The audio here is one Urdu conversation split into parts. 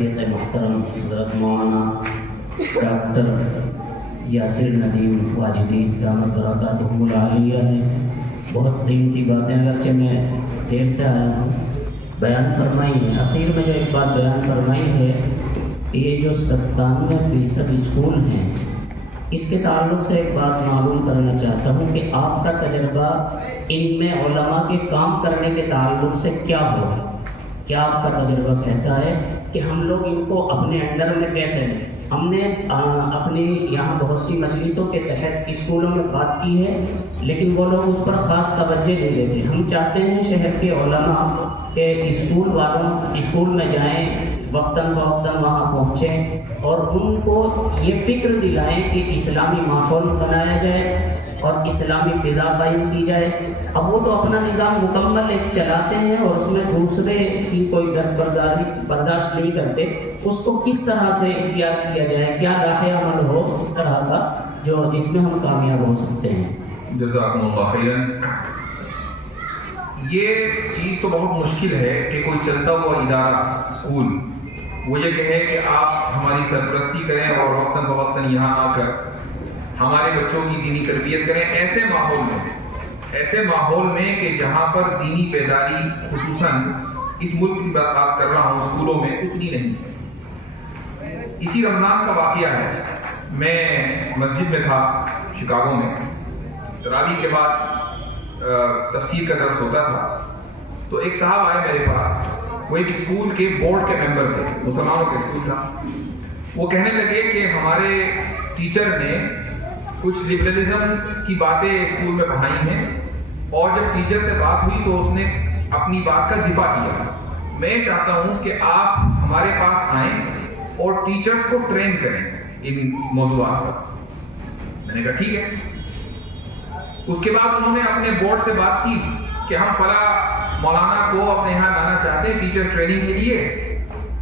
رفیق محترم حضرت مولانا ڈاکٹر یاسر ندیم واجدی دامت برکاتہم العالیہ نے بہت قیمتی باتیں اگرچہ میں دیر سے آیا ہوں بیان فرمائی ہیں. اخیر میں جو ایک بات بیان فرمائی ہے کہ یہ جو 97% اسکول ہیں اس کے تعلق سے ایک بات معلوم کرنا چاہتا ہوں کہ آپ کا تجربہ ان میں علماء کے کام کرنے کے تعلق سے کیا ہوگا. کیا آپ کا تجربہ کہتا ہے کہ ہم لوگ ان کو اپنے انڈر میں کیسے لیں؟ ہم نے اپنی یہاں بہت سی مجلسوں کے تحت اسکولوں میں بات کی ہے لیکن وہ لوگ اس پر خاص توجہ نہیں دیتے. ہم چاہتے ہیں شہر کے علماء کہ اسکول والوں اسکول میں جائیں، وقتاً فوقتاً وہاں پہنچیں اور ان کو یہ فکر دلائیں کہ اسلامی ماحول بنایا جائے اور اسلامی فضا قائم کی جائے. اب وہ تو اپنا نظام مکمل ایک چلاتے ہیں اور اس میں دوسرے کی کوئی برداشت نہیں کرتے. اس کو کس طرح سے اختیار کیا جائے، کیا راہ عمل ہو اس طرح کا جس میں ہم کامیاب ہو سکتے ہیں؟ جزاکم اللہ خیراً. یہ چیز تو بہت مشکل ہے کہ کوئی چلتا ہوا ادارہ اسکول وہ یہ کہے کہ آپ ہماری سرپرستی کریں اور وقتاً فوقتاً یہاں آ کر ہمارے بچوں کی دینی تربیت کریں. ایسے ماحول میں کہ جہاں پر دینی بیداری خصوصاً اس ملک کی بات کر رہا ہوں اسکولوں میں اتنی نہیں. اسی رمضان کا واقعہ ہے. میں مسجد میں تھا شکاگو میں، تراویح کے بعد تفسیر کا درس ہوتا تھا تو ایک صاحب آئے میرے پاس. وہ ایک اسکول کے بورڈ کے ممبر تھے، مسلمانوں کا اسکول تھا. وہ کہنے لگے کہ ہمارے ٹیچر نے کچھ لبرلزم کی باتیں اسکول میں پڑھائی ہیں اور جب ٹیچر سے بات ہوئی تو اس نے اپنی بات کا دفاع کیا. میں چاہتا ہوں کہ آپ ہمارے پاس آئیں اور ٹیچرز کو ٹرین کریں ان موضوعات پر. میں نے کہا ٹھیک ہے. اس کے بعد انہوں نے اپنے بورڈ سے بات کی کہ ہم فلاں مولانا کو اپنے یہاں لانا چاہتے ہیں ٹیچرز ٹریننگ کے لیے،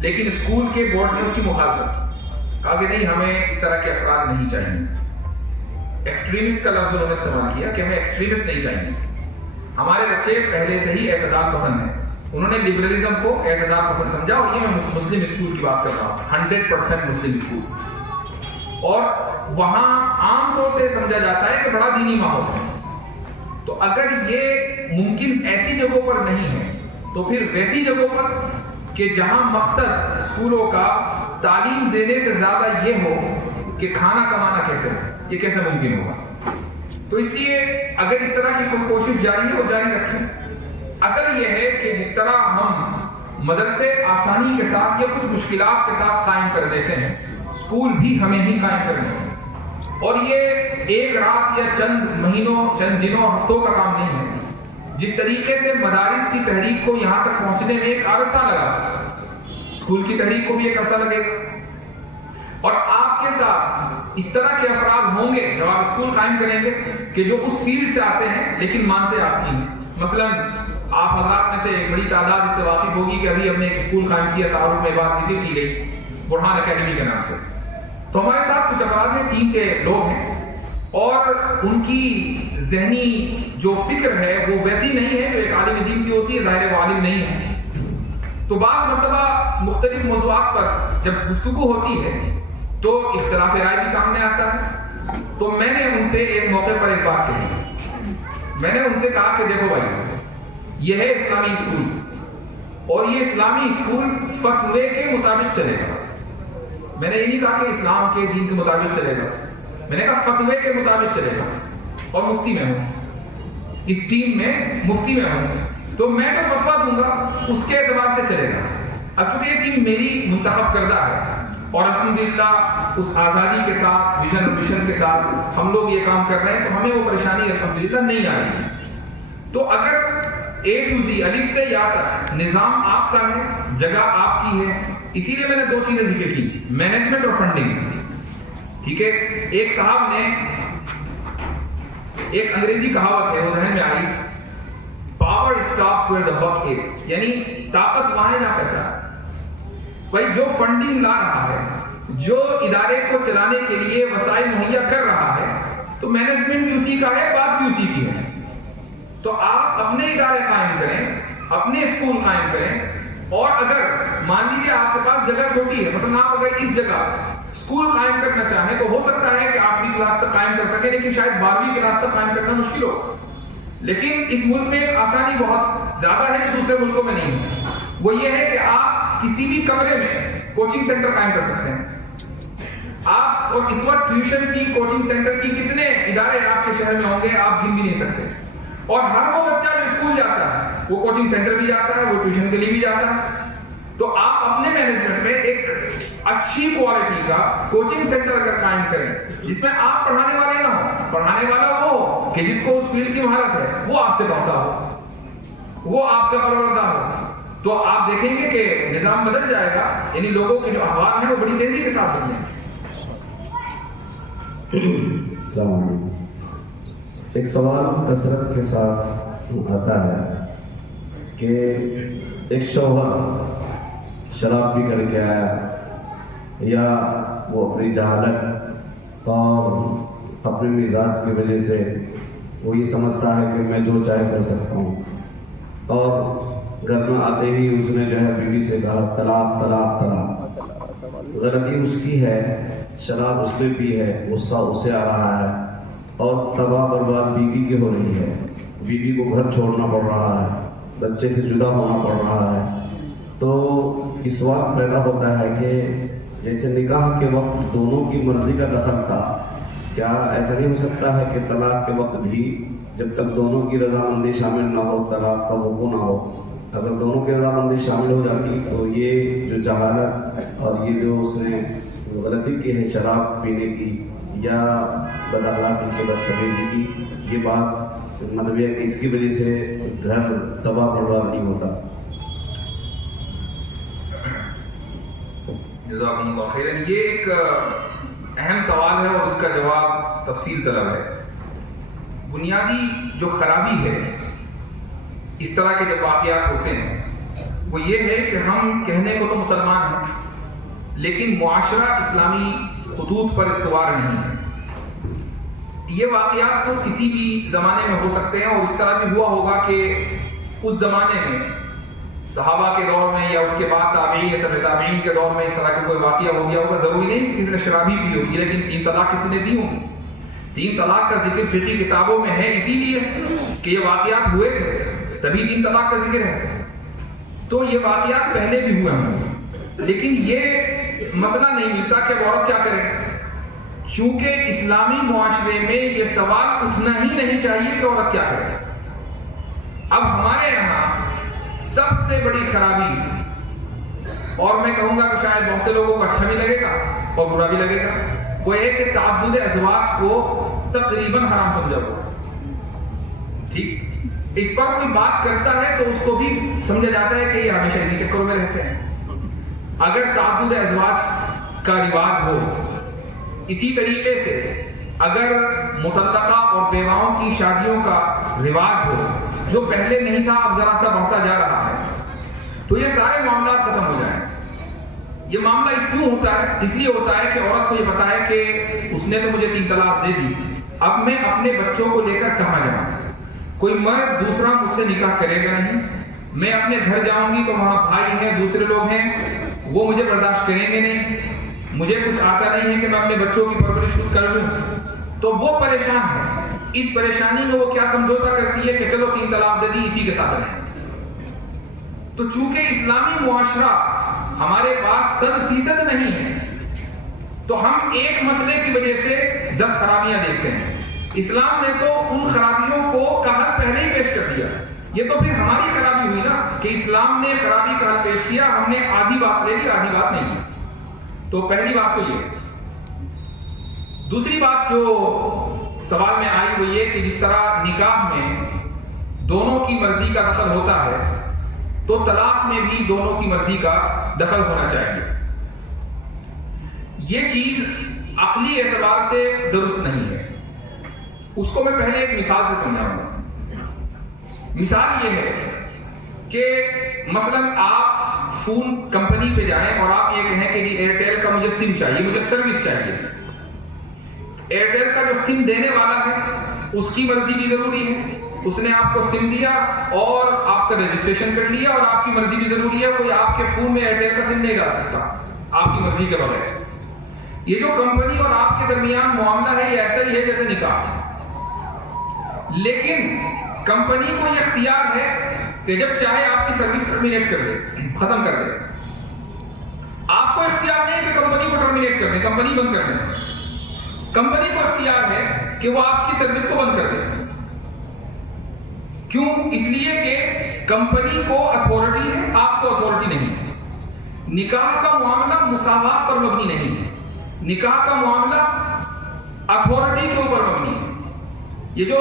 لیکن اسکول کے بورڈ نے اس کی مخالفت کی. کہا کہ نہیں، ہمیں اس طرح کے افراد نہیں چاہیے. ایکسٹریمسٹ کا لفظ انہوں نے استعمال کیا کہ ہمیں ایکسٹریمسٹ نہیں چاہیے. ہمارے بچے پہلے سے ہی اعتدال پسند ہیں. انہوں نے لبرلزم کو اعتدال پسند سمجھا اور یہ میں مسلم اسکول کی بات کر رہا ہوں، 100% مسلم اسکول. اور وہاں عام طور سے سمجھا جاتا ہے کہ بڑا دینی ماحول ہے. تو اگر یہ ممکن ایسی جگہوں پر نہیں ہے تو پھر ویسی جگہوں پر کہ جہاں مقصد اسکولوں کا تعلیم دینے سے زیادہ یہ ہو کہ کھانا کمانا کیسے ہے، یہ کیسے ممکن ہوگا. تو اس لیے اگر اس طرح کی کوئی کوشش جاری ہے وہ جاری رکھیں. اصل یہ ہے کہ جس طرح ہم مدرسے آسانی کے ساتھ یا کچھ مشکلات کے ساتھ قائم کر دیتے ہیں، اسکول بھی ہمیں ہی قائم کرنے ہیں. اور یہ ایک رات یا چند مہینوں، چند دنوں، ہفتوں کا کام نہیں ہے. جس طریقے سے مدارس کی تحریک کو یہاں تک پہنچنے میں ایک عرصہ لگا، اسکول کی تحریک کو بھی ایک عرصہ لگے گا. اور آپ کے ساتھ اس طرح کے افراد ہوں گے جب آپ اسکول قائم کریں گے کہ جو اس فیلڈ سے آتے ہیں لیکن مانتے آپ کی ہیں. مثلا آپ حضرات میں سے ایک بڑی تعداد اس سے واقف ہوگی کہ ابھی ہم نے ایک اسکول قائم کیا، تعارف میں بات ذکر کی گئی، برہان اکیڈمی کے نام سے. تو ہمارے ساتھ کچھ افراد ہیں، ٹیم کے لوگ ہیں اور ان کی ذہنی جو فکر ہے وہ ویسی نہیں ہے جو ایک عالم دین کی ہوتی ہے. ظاہر وہ عالم نہیں ہے. تو بعض مرتبہ مختلف موضوعات پر جب گفتگو ہوتی ہے تو اختلاف رائے بھی سامنے آتا ہے. تو میں نے ان سے ایک موقع پر ایک بات کہی. میں نے ان سے کہا کہ دیکھو بھائی، یہ ہے اسلامی اسکول اور یہ اسلامی اسکول فتوے کے مطابق چلے گا. میں نے یہ نہیں کہا کہ اسلام کے دین کے مطابق چلے گا، میں نے کہا فتوے کے مطابق چلے گا. اور مفتی میں ہوں، اس ٹیم میں مفتی میں ہوں، تو میں جو فتویٰ دوں گا اس کے اعتبار سے چلے گا. اب چونکہ یہ ٹیم میری منتخب کردہ ہے اور الحمدللہ اس آزادی کے ساتھ، ویژن اور مشن کے ساتھ ہم لوگ یہ کام کر رہے ہیں تو ہمیں وہ پریشانی الحمدللہ نہیں آ رہی. تو اگر A to Z، الف سے یا تک نظام آپ کا ہے، جگہ آپ کی ہے. اسی لیے میں نے دو چیزیں ذکر کی، مینجمنٹ اور فنڈنگ. ٹھیک ہے. ایک صاحب نے ایک انگریزی کہاوت ہے وہ ذہن میں آئی، پاور اسٹاپس ویئر دا بک از، یعنی طاقت وہاں ہے جہاں پیسہ ہے. بھائی جو فنڈنگ لا رہا ہے، جو ادارے کو چلانے کے لیے وسائل مہیا کر رہا ہے، تو مینجمنٹ بھی اسی کا ہے، بات بھی اسی کی ہے. تو آپ اپنے ادارے قائم کریں، اپنے اسکول قائم کریں اور اگر مان لیجیے آپ کے پاس جگہ چھوٹی ہے، مثلا آپ اگر اس جگہ اسکول قائم کرنا چاہیں تو ہو سکتا ہے کہ 8ویں کلاس تک قائم کر سکیں، لیکن شاید 12ویں کلاس تک قائم کرنا مشکل ہو. لیکن اس ملک میں آسانی بہت زیادہ ہے جو دوسرے ملکوں میں نہیں ہے. وہ یہ ہے کہ آپ کسی بھی کمرے میں کوچنگ سینٹر قائم کر سکتے ہیں. آپ اور اس وقت ٹیوشن کی، کوچنگ سینٹر کی کتنے ادارے آپ کے شہر میں ہوں گے آپ گن بھی نہیں سکتے. اور ہر وہ بچہ جو اسکول جاتا ہے وہ کوچنگ سینٹر بھی جاتا ہے، وہ ٹیوشن کے لیے بھی جاتا ہے. تو آپ اپنے مینجمنٹ میں ایک اچھی کوالٹی کا کوچنگ سینٹر اگر قائم کریں جس میں آپ پڑھانے والے نہ ہوں، پڑھانے والا وہ ہو کہ جس کو اس فیلڈ کی مہارت ہے، وہ آپ سے پڑھتا ہو، وہ آپ کا پروردگار ہو، تو آپ دیکھیں گے کہ نظام بدل جائے گا. یعنی لوگوں کے جو احوال ہیں وہ بڑی تیزی کے ساتھ بدلیں گے. السلام علیکم. ایک سوال کثرت کے ساتھ آتا ہے کہ ایک شوہر شراب پی کر کے آیا یا وہ اپنی جہالت اور اپنے مزاج کی وجہ سے وہ یہ سمجھتا ہے کہ میں جو چاہے کر سکتا ہوں، اور گھر میں آتے ہی اس نے جو ہے بیوی سے کہا طلاق طلاق طلاق. غلطی اس کی ہے، شراب اس نے پی ہے، غصہ اسے آ رہا ہے اور تباہ برباد بیوی کی ہو رہی ہے. بیوی کو گھر چھوڑنا پڑ رہا ہے، بچے سے جدا ہونا پڑ رہا ہے. تو اس وقت پیدا ہوتا ہے کہ جیسے نکاح کے وقت دونوں کی مرضی کا دخل تھا، کیا ایسا نہیں ہو سکتا ہے کہ طلاق کے وقت بھی جب تک دونوں کی رضامندی شامل نہ ہو طلاق کا وقوع نہ ہو؟ اگر دونوں کی رضامندی شامل ہو جاتی تو یہ جو جہالت اور یہ جو اس نے غلطی کی ہے شراب پینے کی یا بد اخلاقی کی، بدتمیزی کی، یہ بات مطلب ہے کہ اس کی وجہ سے گھر تباہ برباد نہیں ہوتا. جزاکم اللہ خیرن. یہ ایک اہم سوال ہے اور اس کا جواب تفصیل طلب ہے. بنیادی جو خرابی ہے اس طرح کے جب واقعات ہوتے ہیں وہ یہ ہے کہ ہم کہنے کو تو مسلمان ہیں لیکن معاشرہ اسلامی خطوط پر استوار نہیں ہے. یہ واقعات تو کسی بھی زمانے میں ہو سکتے ہیں اور اس طرح بھی ہوا ہوگا کہ اس زمانے میں صحابہ کے دور میں یا اس کے بعد تابعین یا تبع تابعین کے دور میں اس طرح کا کوئی واقعہ ہو گیا ہوگا. ضروری نہیں کہ کسی نے شرابی بھی ہوگی، لیکن 3 طلاق کسی نے دی ہوگی. 3 طلاق کا ذکر فقہی کتابوں میں ہے اسی لیے کہ یہ واقعات ہوئے تھے، تبھی 3 طلاق کا ذکر ہے. تو یہ واقعات پہلے بھی ہوئے ہوں، لیکن یہ مسئلہ نہیں ملتا کہ اب عورت کیا کرے. چونکہ اسلامی معاشرے میں یہ سوال اٹھنا ہی نہیں چاہیے کہ عورت کیا کرے. اب ہمارے یہاں سب سے بڑی خرابی، اور میں کہوں گا کہ شاید بہت سے لوگوں کو اچھا بھی لگے گا اور برا بھی لگے گا، وہ ایک کہ تعدد ازواج کو تقریباً حرام سمجھا ہوا. ٹھیک، اس پر کوئی بات کرتا ہے تو اس کو بھی سمجھا جاتا ہے کہ یہ ہمیشہ انہی چکروں میں رہتے ہیں. اگر تعدد ازواج کا رواج ہو، اسی طریقے سے اگر مطلقہ اور بیواؤں کی شادیوں کا رواج ہو جو پہلے نہیں تھا اب ذرا سا بڑھتا جا رہا ہے، تو یہ سارے معاملات ختم ہو جائیں. یہ معاملہ اس لیے ہوتا ہے کہ عورت کو یہ پتا ہے کہ اس نے تو مجھے 3 طلاق دے دی، اب میں اپنے بچوں کو لے کر کہاں جاؤں. کوئی مرد دوسرا مجھ سے نکاح کرے گا نہیں، میں اپنے گھر جاؤں گی تو وہاں بھائی ہیں، دوسرے لوگ ہیں، وہ مجھے برداشت کریں گے نہیں، مجھے کچھ آتا نہیں ہے کہ میں اپنے بچوں کی پرورش خود کر لوں. تو وہ پریشان ہے. اس پریشانی میں وہ کیا سمجھوتا کرتی ہے کہ چلو 3 طلاق دے دی، اسی کے ساتھ رہیں. تو چونکہ اسلامی معاشرہ ہمارے پاس 100% نہیں ہے تو ہم ایک مسئلے کی وجہ سے 10 خرابیاں دیکھتے ہیں. اسلام نے تو ان خرابیوں کو کا حل پہلے ہی پیش کر دیا. یہ تو پھر ہماری خرابی ہوئی نا کہ اسلام نے خرابی کا حل پیش کیا، ہم نے آدھی بات لے لی، آدھی بات نہیں. تو پہلی بات تو یہ. دوسری بات جو سوال میں آئی وہ یہ کہ جس طرح نکاح میں دونوں کی مرضی کا دخل ہوتا ہے تو طلاق میں بھی دونوں کی مرضی کا دخل ہونا چاہیے. یہ چیز عقلی اعتبار سے درست نہیں ہے. اس کو میں پہلے ایک مثال سے سمجھاؤں گا. مثال یہ ہے کہ مثلا آپ فون کمپنی پہ جائیں اور آپ یہ کہیں کہ ایئرٹیل کا مجھے سم چاہیے، مجھے سروس چاہیے. ایئرٹیل کا جو سم دینے والا ہے اس کی مرضی بھی ضروری ہے، اس نے آپ کو سم دیا اور آپ کا رجسٹریشن کر لیا اور آپ کی مرضی بھی ضروری ہے, کوئی آپ کے فون میں ایئرٹیل کا سم نہیں ڈال سکتا آپ کی مرضی کے بغیر. یہ جو کمپنی اور آپ کے درمیان معاملہ ہے یہ ایسا ہی ہے جیسے نکاح, لیکن کمپنی کو یہ اختیار ہے کہ جب چاہے آپ کی سروس ٹرمینیٹ کر دے, ختم کر دے. آپ کو اختیار نہیں کہ کمپنی کو ٹرمینیٹ کر دیں, کمپنی بند کر دیں. کمپنی کو اختیار ہے کہ وہ آپ کی سروس کو بند کر دے. کیوں؟ اس لیے کہ کمپنی کو اتھارٹی ہے, آپ کو اتھارٹی نہیں ہے. نکاح کا معاملہ مساوات پر مبنی نہیں ہے, نکاح کا معاملہ اتھارٹی کے اوپر مبنی ہے. یہ جو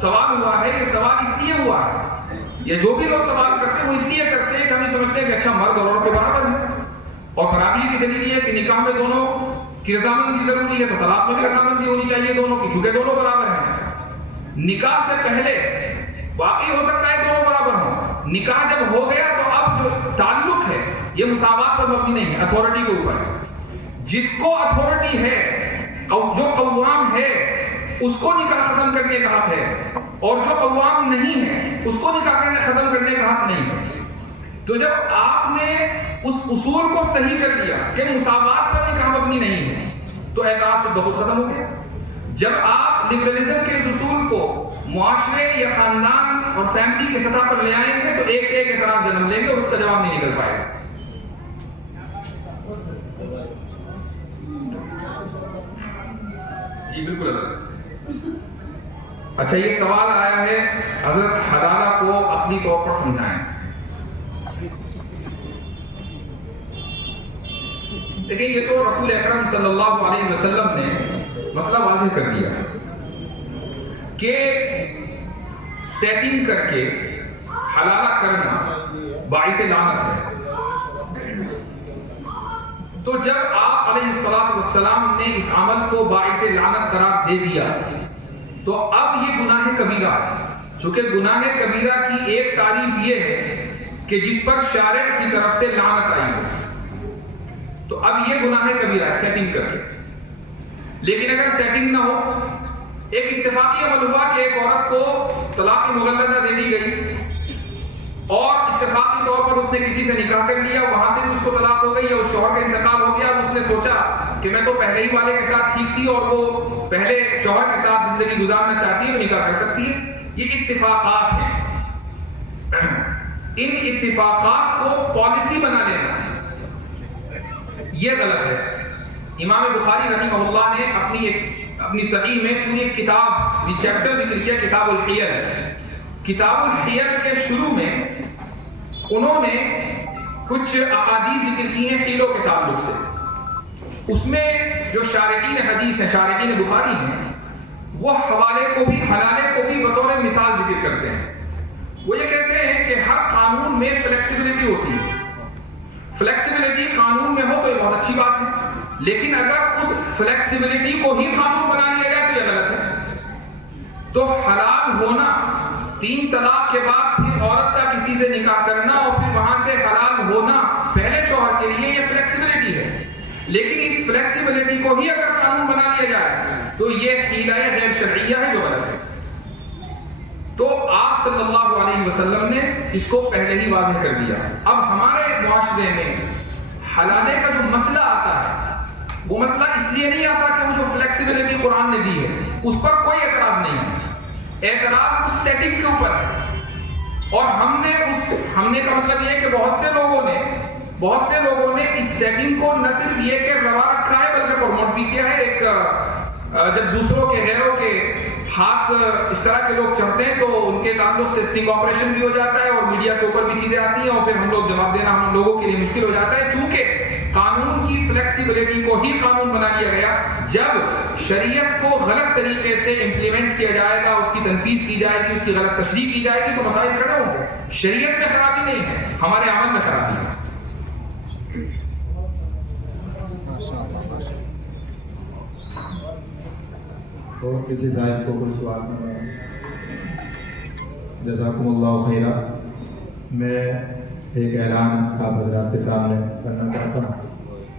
سوال ہوا ہے یہ سوال اس لیے ہوا ہے, یہ جو بھی لوگ سوال کرتے ہیں وہ اس لیے کرتے ہیں کہ ہم یہ سمجھتے ہیں کہ اچھا مرد اور عورت برابر ہیں, اور برابری کی دلیل یہ ہے کہ نکاح میں دونوں کی رضامندی ضروری ہے, تو طلاق میں بھی رضامندی ہونی چاہیے دونوں کی, چونکہ دونوں برابر ہیں. نکاح سے پہلے واقعی ہو سکتا ہے دونوں برابر ہوں, نکاح جب ہو گیا تو اب جو تعلق ہے یہ مساوات پر مبنی نہیں ہے, اتھارٹی کے اوپر ہے. جس کو اتھارٹی ہے, جو قوام ہے, اس کو نکاح ختم کرنے کا حق ہے, اور جو قوام نہیں ہے اس کو نکاح ختم کرنے کا حق نہیں ہے. تو جب آپ نے اس اصول کو صحیح کر لیا کہ مساوات پر نکاح مبنی نہیں ہے تو اعتراض پہ بہت ختم ہو گیا. جب آپ لبرلزم کے اس اصول کو معاشرے یا خاندان اور فیملی کی سطح پر لے آئیں گے تو ایک سے ایک اعتراض جنم لیں گے اور اس کا جواب نہیں نکل پائے گا. جی بالکل حضرت. اچھا یہ سوال آیا ہے حضرت حلالہ کو اپنی طور پر سمجھائیں. دیکھیں یہ تو رسول اکرم صلی اللہ علیہ وسلم نے مسئلہ واضح کر دیا کہ سیٹنگ کر کے حلالہ کرنا باعث لعنت ہے. تو جب آپ علیہ السلام نے اس عمل کو باعث لعنت قرار دے دیا تو اب یہ گناہ کبیرہ ہے. چونکہ گناہ کبیرہ کی ایک تعریف یہ ہے کہ جس پر شارع کی طرف سے لعنت آئی ہو, تو اب یہ گناہ کبیرہ ہے سیٹنگ کر کے. لیکن اگر سیٹنگ نہ ہو, ایک اتفاقی عمل ہوا کہ ایک عورت کو طلاق مغلظہ دے دی گئی اور اتفاقی طور پر اس نے کسی سے نکاح کر لیا, وہاں سے بھی اس کو طلاق ہو گئی یا اس شوہر کا انتقال ہو گیا. اس نے سوچا کہ میں تو پہلے ہی والے کے ساتھ ٹھیک تھی اور وہ پہلے شوہر کے ساتھ زندگی گزارنا چاہتی ہے, وہ نکاح کر سکتی ہے. یہ اتفاقات ہیں. ان اتفاقات کو پالیسی بنا لینا یہ غلط ہے. امام بخاری رحمہ اللہ نے اپنی صحیح میں پوری ایک کتاب چیپٹر ذکر کیا, کتاب الحیل. کتاب الحیل کے شروع میں انہوں نے کچھ احادیث ذکر کی ہیں حیلوں کے تعلق سے. اس میں جو شارحین حدیث ہیں, شارحین بخاری ہیں, وہ حوالے کو بھی حلالے کو بھی بطور مثال ذکر کرتے ہیں. وہ یہ کہتے ہیں کہ ہر قانون میں فلیکسیبلٹی ہوتی ہے. فلیکسیبلٹی قانون میں ہو تو یہ بہت اچھی بات ہے, لیکن اگر اس فلیکسیبلٹی کو ہی قانون بنا لیا جائے تو یہ غلط ہے. تو حلال ہونا, 3 طلاق کے بعد پھر عورت کا کسی سے نکاح کرنا اور پھر وہاں سے حلال ہونا پہلے شوہر کے لیے, یہ فلیکسیبلٹی ہے. لیکن اس فلیکسیبلٹی کو ہی اگر قانون بنا لیا جائے تو یہ حیلہ غیر شرعیہ ہے جو غلط ہے. تو آپ صلی اللہ علیہ وسلم نے اس کو پہلے ہی واضح کر دیا. اب ہمارے معاشرے میں حلالے کا جو مسئلہ آتا ہے وہ مسئلہ اس لیے نہیں آتا کہ وہ جو فلیکسیبلٹی قرآن نے دی ہے اس پر کوئی اعتراض نہیں ہے. اعتراض اس سیٹنگ کے اوپر ہے. اور ہم نے کا مطلب یہ ہے کہ بہت سے لوگوں نے اس سیٹنگ کو نہ صرف یہ کہ روا رکھا ہے بلکہ پروموٹ بھی کیا ہے. ایک جب دوسروں کے غیروں کے ہاتھ اس طرح کے لوگ چڑھتے ہیں تو ان کے تعلق سے سٹنگ آپریشن بھی ہو جاتا ہے اور میڈیا کے اوپر بھی چیزیں آتی ہیں اور پھر ہم لوگ جواب دینا ہم لوگوں کے لیے مشکل ہو جاتا ہے. چونکہ قانون کی فلیکسیبلٹی کو ہی قانون بنا لیا گیا. جب شریعت کو غلط طریقے سے امپلیمنٹ کیا جائے گا, اس کی تنفیذ کی جائے گی, اس کی غلط تشریح کی جائے گی تو مسائل کھڑے ہوں گے. شریعت میں خرابی نہیں ہے, ہمارے عمل میں خرابی ہے. اور کسی صاحب کو کوئی سوال نہیں ہے؟ جزاکم اللہ خیرہ. میں ایک اعلان آپ حضرات کے سامنے کرنا چاہتا ہوں.